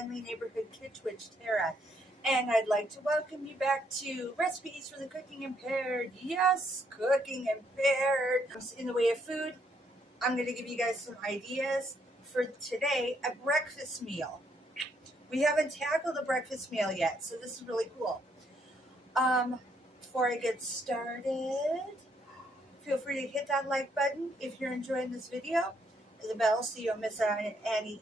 friendly neighborhood kid twitch, Tara. And I'd like to welcome you back to Recipes for the Cooking Impaired. Yes, Cooking Impaired. In the way of food, I'm going to give you guys some ideas for today, a breakfast meal. We haven't tackled a breakfast meal yet, so this is really cool. Before I get started, feel free to hit that like button if you're enjoying this video, the bell so you don't miss out on any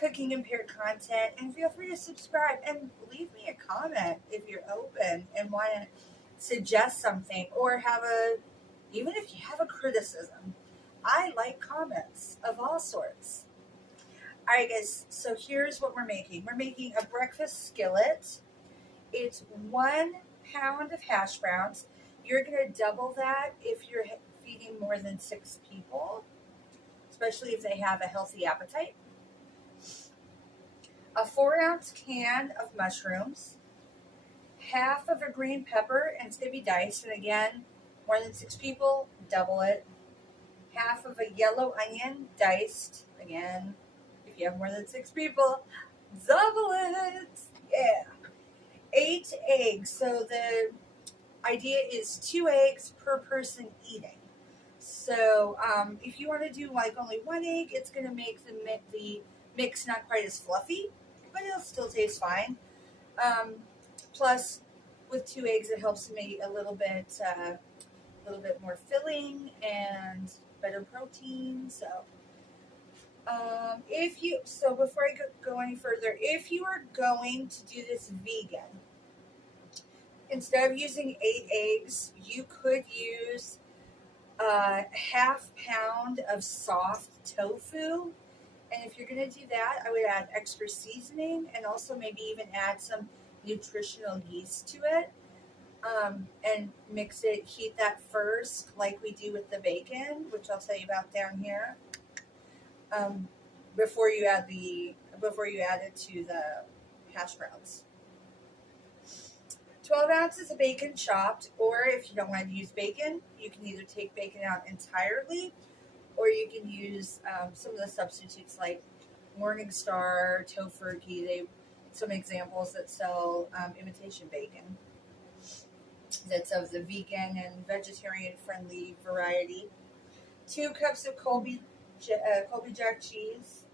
Cooking Impaired content, and feel free to subscribe and leave me a comment if you're open and want to suggest something or even if you have a criticism. I like comments of all sorts. All right, guys, so here's what we're making. We're making a breakfast skillet. It's 1 pound of hash browns. You're going to double that if you're feeding more than 6 people, especially if they have a healthy appetite. A 4-ounce can of mushrooms, half of a green pepper, and it's going to be diced. And again, more than 6 people, double it. Half of a yellow onion, diced. Again, if you have more than 6 people, double it. Yeah. 8 eggs. So the idea is 2 eggs per person eating. So if you want to do like only 1 egg, it's going to make the mix not quite as fluffy, but it'll still taste fine. Plus, with 2 eggs, it helps to make a little bit more filling and better protein. So, before I go any further, if you are going to do this vegan, instead of using 8 eggs, you could use a half pound of soft tofu. And if you're going to do that, I would add extra seasoning and also maybe even add some nutritional yeast to it. And mix it, heat that first like we do with the bacon, which I'll tell you about down here. Before you add it to the hash browns. 12 ounces of bacon chopped, or if you don't want to use bacon, you can either take bacon out entirely, or you can use some of the substitutes like Morningstar, Tofurkey. Some examples that sell imitation bacon that's of the vegan and vegetarian friendly variety. 2 cups of Colby Jack cheese,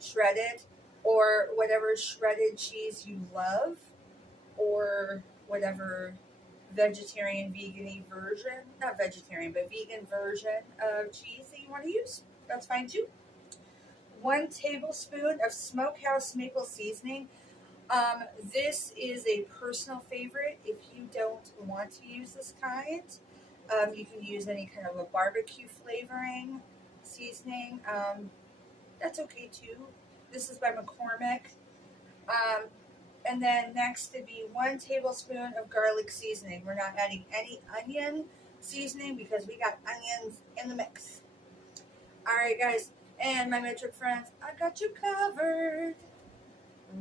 shredded, or whatever shredded cheese you love, or whatever vegetarian, vegan version, not vegetarian, but vegan version of cheese that you want to use. That's fine too. 1 tablespoon of smokehouse maple seasoning. This is a personal favorite. If you don't want to use this kind, you can use any kind of a barbecue flavoring seasoning. That's okay too. This is by McCormick. And then next to be 1 tablespoon of garlic seasoning. We're not adding any onion seasoning because we got onions in the mix. All right, guys, and my metric friends, I got you covered.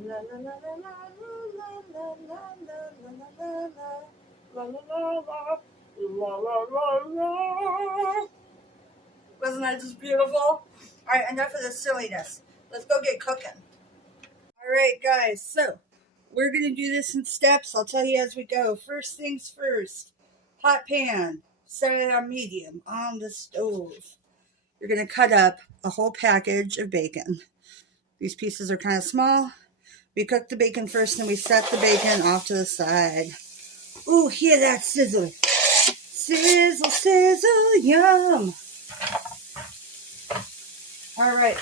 La la la la la la la la la la la la. Wasn't that just beautiful? All right, enough of this silliness. Let's go get cooking. All right, guys, so we're going to do this in steps. I'll tell you as we go. First things first, hot pan, set it on medium on the stove. You're going to cut up a whole package of bacon. These pieces are kind of small. We cook the bacon first, and we set the bacon off to the side. Ooh, hear that sizzle. Sizzle, sizzle, yum. All right.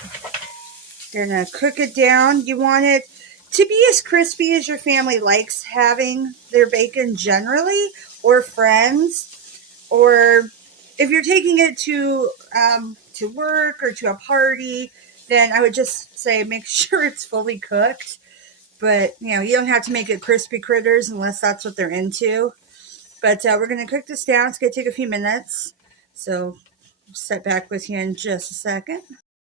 Gonna cook it down. You want it to be as crispy as your family likes having their bacon generally, or friends, or if you're taking it to work or to a party, then I would just say make sure it's fully cooked. But, you don't have to make it crispy critters unless that's what they're into. But we're going to cook this down. It's going to take a few minutes. So I'll sit back with you in just a second.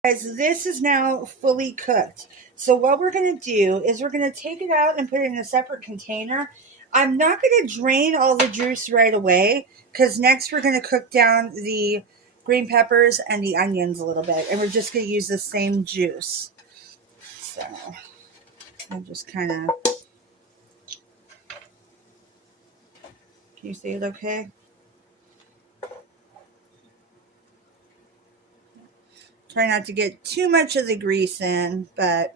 Guys, this is now fully cooked. So what we're going to do is we're going to take it out and put it in a separate container. I'm not going to drain all the juice right away because next we're going to cook down the green peppers and the onions a little bit. And we're just going to use the same juice. So I'll just kind of, can you see it okay? Try not to get too much of the grease in, but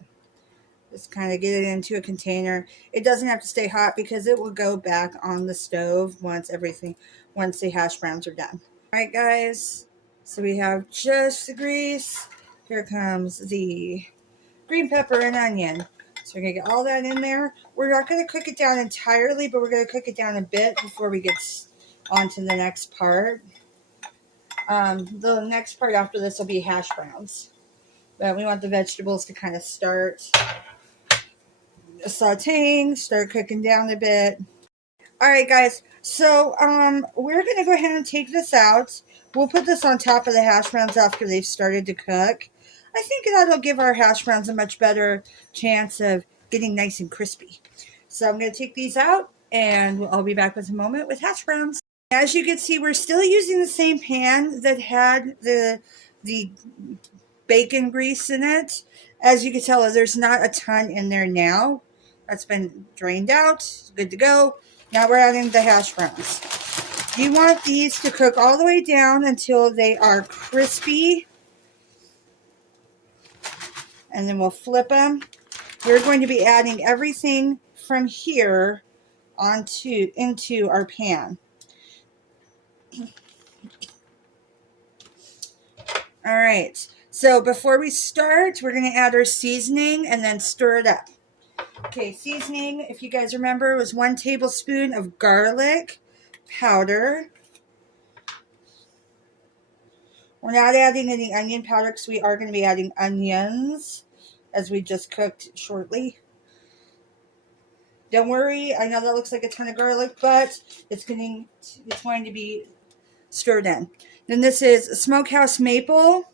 just kind of get it into a container. It doesn't have to stay hot because it will go back on the stove once the hash browns are done. All right, guys, so we have just the grease. Here comes the green pepper and onion. So we're going to get all that in there. We're not going to cook it down entirely, but we're going to cook it down a bit before we get on to the next part. The next part after this will be hash browns. But we want the vegetables to kind of start sauteing, start cooking down a bit. All right, guys. So we're going to go ahead and take this out. We'll put this on top of the hash browns after they've started to cook. I think that'll give our hash browns a much better chance of getting nice and crispy. So I'm going to take these out, and I'll be back with a moment with hash browns. As you can see, we're still using the same pan that had the bacon grease in it. As you can tell, there's not a ton in there now. That's been drained out. Good to go. Now we're adding the hash browns. You want these to cook all the way down until they are crispy. And then we'll flip them. We're going to be adding everything from here into our pan. All right, so before we start, we're going to add our seasoning and then stir it up. Okay, seasoning, if you guys remember, was 1 tablespoon of garlic powder. We're not adding any onion powder because we are going to be adding onions as we just cooked shortly. Don't worry, I know that looks like a ton of garlic, but it's going to be stirred in. Then this is Smokehouse Maple.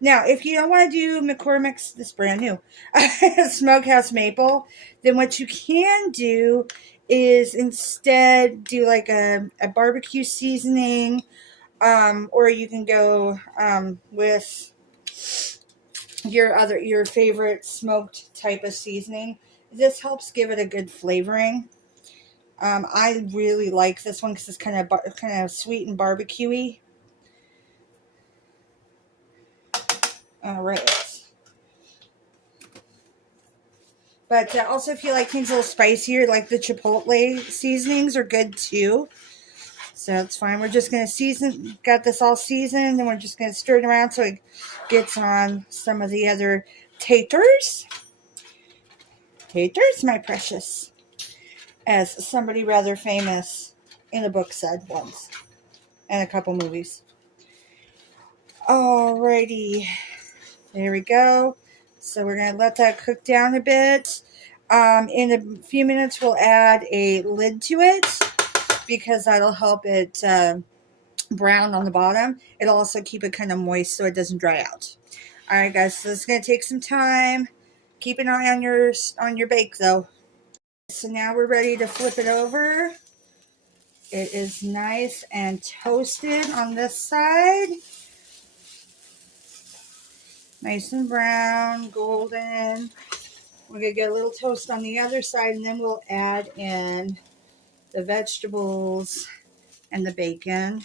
Now, if you don't want to do McCormick's, this is brand new, Smokehouse Maple, then what you can do is instead do like a barbecue seasoning, or you can go with your favorite smoked type of seasoning. This helps give it a good flavoring. I really like this one because it's kind of sweet and barbecue-y. All right. But also, if you like things a little spicier, like the chipotle seasonings are good too. So that's fine. We're just going to got this all seasoned, and we're just going to stir it around so it gets on some of the other taters. Taters, my precious. As somebody rather famous in a book said once. And a couple movies. Alrighty. There we go. So we're going to let that cook down a bit. In a few minutes, we'll add a lid to it because that'll help it brown on the bottom. It'll also keep it kind of moist so it doesn't dry out. All right, guys. So this is going to take some time. Keep an eye on your bake, though. So now we're ready to flip it over. It is nice and toasted on this side. Nice and brown, golden. We're going to get a little toast on the other side, and then we'll add in the vegetables and the bacon.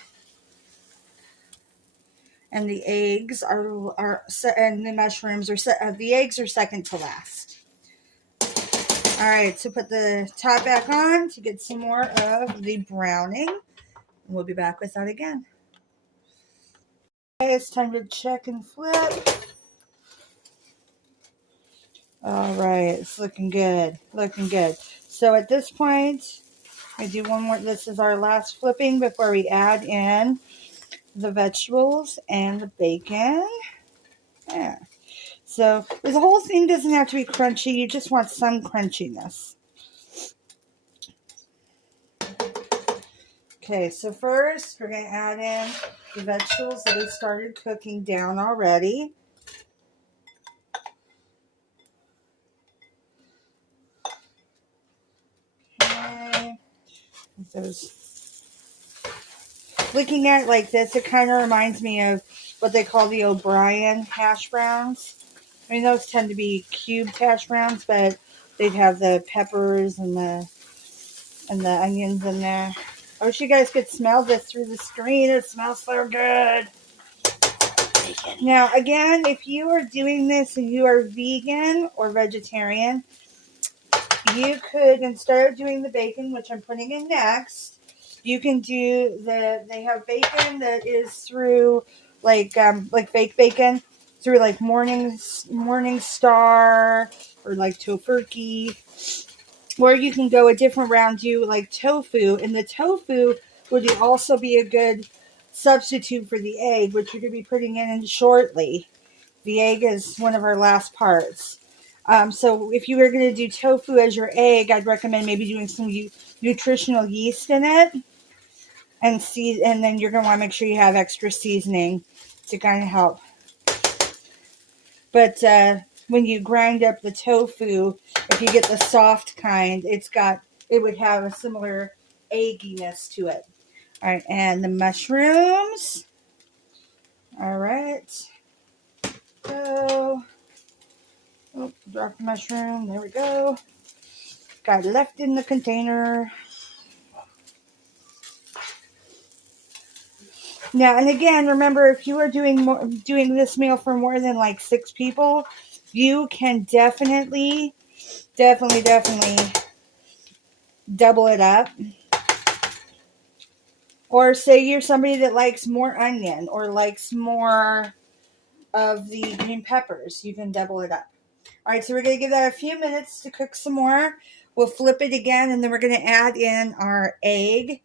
And the eggs and the mushrooms the eggs are second to last. All right, so put the top back on to get some more of the browning. And we'll be back with that again. Okay, it's time to check and flip. All right, it's looking good, looking good. So at this point, I do one more. This is our last flipping before we add in the vegetables and the bacon. Yeah. So the whole thing doesn't have to be crunchy. You just want some crunchiness. Okay, so first we're going to add in the vegetables that we started cooking down already. Looking at it like this, it kind of reminds me of what they call the O'Brien hash browns. I mean, those tend to be cubed hash browns, but they'd have the peppers and the onions in there. I wish you guys could smell this through the screen. It smells so good. Now, again, if you are doing this and you are vegan or vegetarian, you could, instead of doing the bacon, which I'm putting in next, you can do they have bacon that is through like fake bacon through like Morning Star or like Tofurkey, or you can go a different round, do like tofu, and the tofu would also be a good substitute for the egg, which you're going to be putting in shortly. The egg is one of our last parts. So if you were going to do tofu as your egg, I'd recommend maybe doing some nutritional yeast in it, and then you're going to want to make sure you have extra seasoning to kind of help. But when you grind up the tofu, if you get the soft kind, it would have a similar egginess to it. All right, and the mushrooms. All right. So, drop the mushroom. There we go. Got it left in the container. Now, and again, remember, if you are doing this meal for more than like 6 people, you can definitely double it up. Or say you're somebody that likes more onion or likes more of the green peppers, you can double it up. All right, so we're going to give that a few minutes to cook some more. We'll flip it again, and then we're going to add in our egg.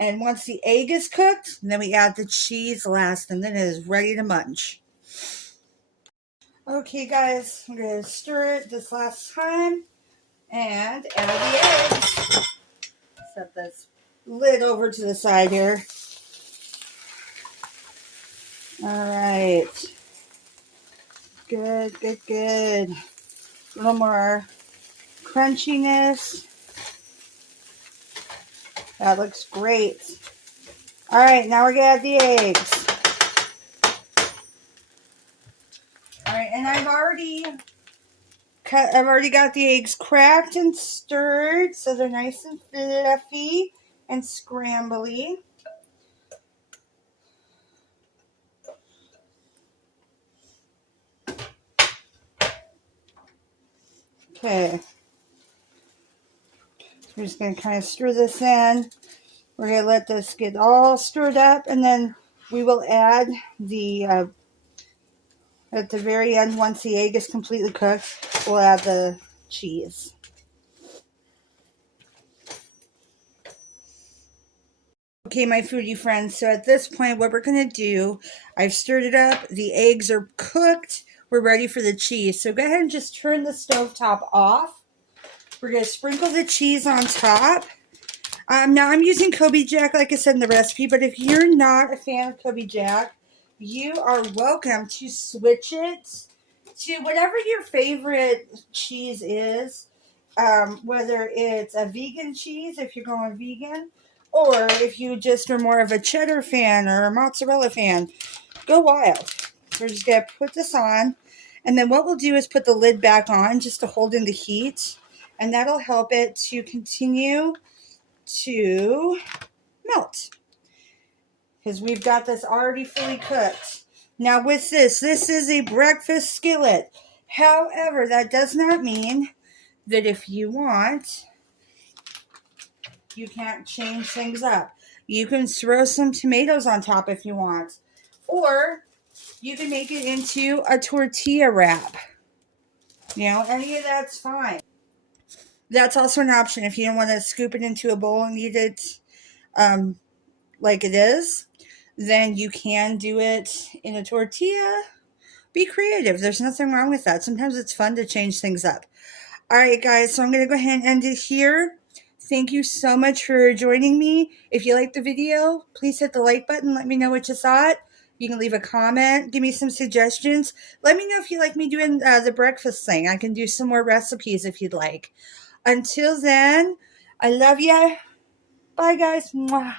And once the egg is cooked, then we add the cheese last, and then it is ready to munch. Okay, guys, I'm going to stir it this last time and add the eggs. Set this lid over to the side here. All right. Good, good, good. A little more crunchiness. That looks great. All right, now we're gonna add the eggs. All right, and I've already got the eggs cracked and stirred, so they're nice and fluffy and scrambly. Okay. We're just going to kind of stir this in. We're going to let this get all stirred up, and then we will add at the very end, once the egg is completely cooked, we'll add the cheese. Okay, my foodie friends, so at this point, what we're going to do, I've stirred it up, the eggs are cooked, we're ready for the cheese. So go ahead and just turn the stovetop off. We're going to sprinkle the cheese on top. Now I'm using Kobe Jack, like I said in the recipe, but if you're not a fan of Kobe Jack, you are welcome to switch it to whatever your favorite cheese is, whether it's a vegan cheese, if you're going vegan, or if you just are more of a cheddar fan or a mozzarella fan, go wild. We're just going to put this on, and then what we'll do is put the lid back on just to hold in the heat, and that'll help it to continue to melt, because we've got this already fully cooked. Now with this is a breakfast skillet. However, that does not mean that if you want, you can't change things up. You can throw some tomatoes on top if you want, or you can make it into a tortilla wrap. You know, any of that's fine. That's also an option if you don't want to scoop it into a bowl and eat it like it is. Then you can do it in a tortilla. Be creative. There's nothing wrong with that. Sometimes it's fun to change things up. All right, guys, so I'm going to go ahead and end it here. Thank you so much for joining me. If you liked the video, please hit the like button. Let me know what you thought. You can leave a comment. Give me some suggestions. Let me know if you like me doing the breakfast thing. I can do some more recipes if you'd like. Until then, I love you. Bye, guys. Mwah.